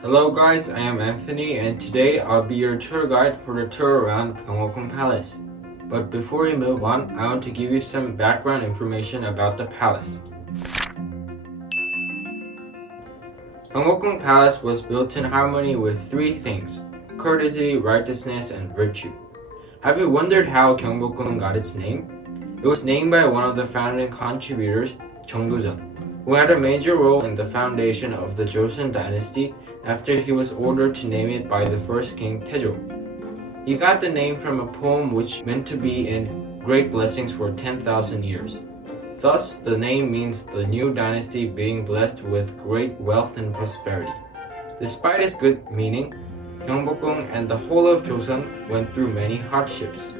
Hello guys, I am Anthony and today I'll be your tour guide for the tour around Gyeongbokgung Palace. But before we move on, I want to give you some background information about the palace. Gyeongbokgung Palace was built in harmony with three things: courtesy, righteousness, and virtue. Have you wondered how Gyeongbokgung got its name? It was named by one of the founding contributors, 정도전, who had a major role in the foundation of the Joseon dynasty after he was ordered to name it by the first king Taejo. He got the name from a poem which meant to be in great blessings for 10,000 years. Thus, the name means the new dynasty being blessed with great wealth and prosperity. Despite its good meaning, Gyeongbokgung and the whole of Joseon went through many hardships.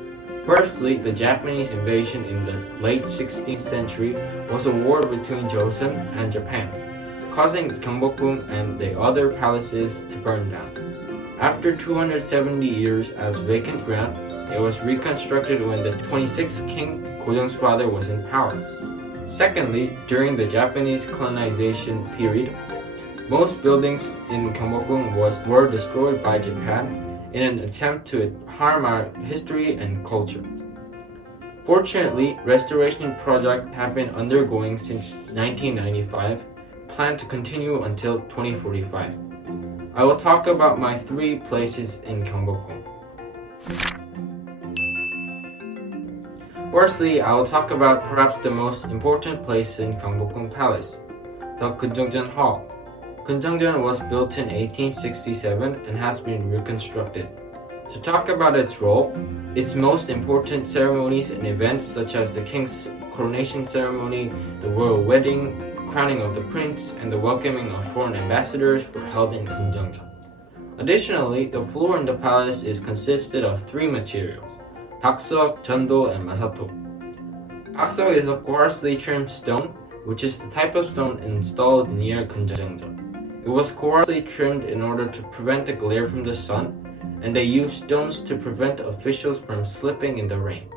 Firstly, the Japanese invasion in the late 16th century was a war between Joseon and Japan, causing Gyeongbokgung and the other palaces to burn down. After 270 years as vacant ground, it was reconstructed when the 26th king Gojong's father was in power. Secondly, during the Japanese colonization period, most buildings in Gyeongbokgung were destroyed by Japan in an attempt to harm our history and culture. Fortunately, restoration projects have been undergoing since 1995, planned to continue until 2045. I will talk about my three places in Gyeongbokgung. Firstly, I will talk about perhaps the most important place in Gyeongbokgung Palace, the Kunjeongjeon Hall. Kunjeongjeon was built in 1867 and has been reconstructed. To talk about its role, its most important ceremonies and events such as the king's coronation ceremony, the royal wedding, crowning of the prince, and the welcoming of foreign ambassadors were held in Kunjeongjeon. Additionally, the floor in the palace is consisted of three materials: bakseok, jeondo, and masato. Bakseok is a coarsely trimmed stone, which is the type of stone installed near Kunjeongjeon. It was coarsely trimmed in order to prevent the glare from the sun, and they used stones to prevent officials from slipping in the rain.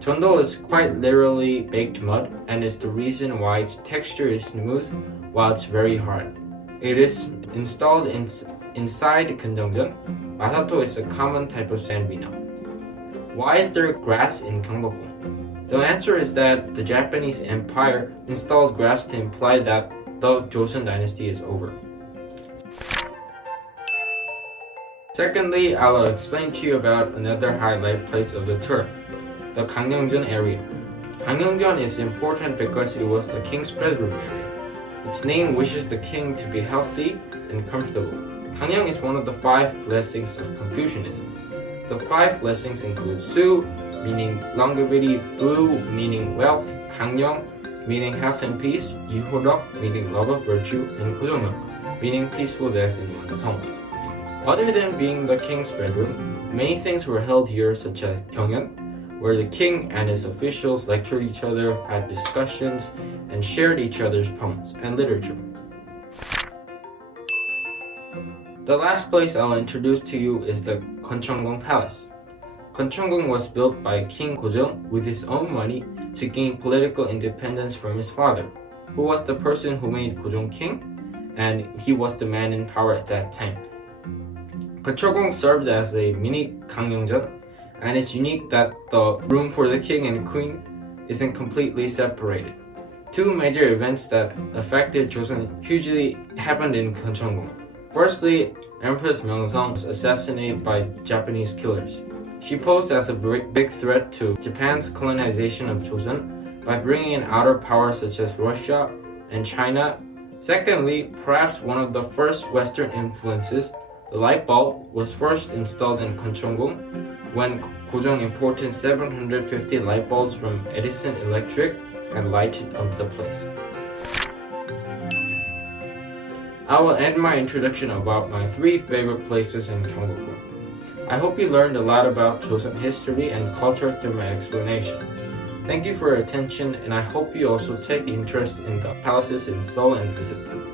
Jeondo is quite literally baked mud and is the reason why its texture is smooth while it's very hard. It is installed inside Kunjeongjeon. Masato is a common type of sandbina. Why is there grass in Gyeongbokgung? The answer is that the Japanese Empire installed grass to imply that the Joseon dynasty is over. Secondly, I will explain to you about another highlight place of the tour, the Gangneungjeon area. Gangneungjeon is important because it was the king's bedroom area. Its name wishes the king to be healthy and comfortable. Gangneung is one of the 5 blessings of Confucianism. The 5 blessings include Su, meaning longevity, Bu, meaning wealth, Gangneung, meaning health and peace, Yuhodok, meaning love of virtue, and Gujongmyeon, meaning peaceful death in one's home. Other than being the king's bedroom, many things were held here such as Gyeongyeon, where the king and his officials lectured each other, had discussions, and shared each other's poems and literature. The last place I'll introduce to you is the Gyeongbokgung Palace. Gyeongbokgung was built by King Gojong with his own money to gain political independence from his father, who was the person who made Gojong king, and he was the man in power at that time. Gyeongbokgung served as a mini Gangneungjeon, and it's unique that the room for the king and queen isn't completely separated. 2 major events that affected Joseon hugely happened in Gyeongbokgung. Firstly, Empress Myeongseong was assassinated by Japanese killers. She posed as a big threat to Japan's colonization of Joseon by bringing in outer powers such as Russia and China. Secondly, perhaps one of the first Western influences, the light bulb was first installed in Gyeongbokgung when Gojong imported 750 light bulbs from Edison Electric and lighted up the place. I will end my introduction about my 3 favorite places in Gyeongbokgung. I hope you learned a lot about Joseon history and culture through my explanation. Thank you for your attention, and I hope you also take interest in the palaces in Seoul and visit them.